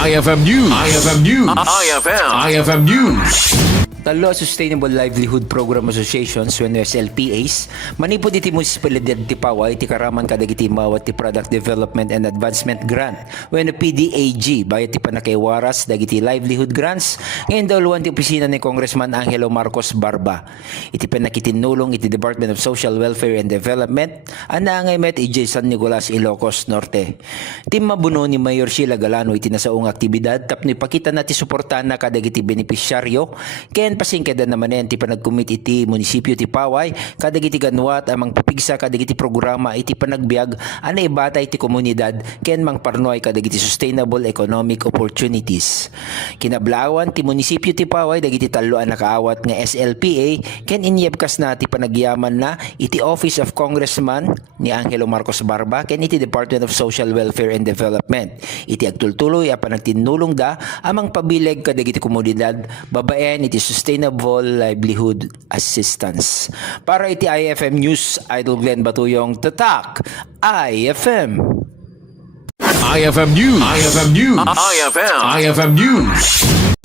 IFM News. IFM News. IFM News. Talo Sustainable Livelihood Program Associations when SLPAs manipod iti municipalidad ti Paway ti karaman kadagiti mawat ti Product Development and Advancement Grant when PDAG bayat ti panakaiwaras dagiti livelihood grants ngayon daluan ti opisina ni Congressman Angelo Marcos Barba iti panakitinulong iti Department of Social Welfare and Development anangay met iti San Nicolas Ilocos Norte ti mabuno ni Mayor Sheila Galano iti nasaong aktibidad tapno ipakita na ti suportahan na kadagiti benepisyaryo ken pasingkada naman ti panagkumit iti munisipyo ti Paway kadagiti ganwat amang pipigsa kadagiti programa iti panagbiag anay batay ti komunidad ken mang parnoy kadagiti sustainable economic opportunities. Kinablawan ti munisipyo ti Paway dagiti talloan nakaawat nga SLPA ken inyebkas na ti panagyaman na iti Office of Congressman ni Angelo Marcos Barba ken iti Department of Social Welfare and Development. Iti agtultuloy a panagtinulong da amang pabileg kadagiti komunidad babaen iti Sustainable Livelihood Assistance. Para iti IFM News, Idol Glenn Batuyong, Tatak, IFM. IFM News. IFM News. IFM News.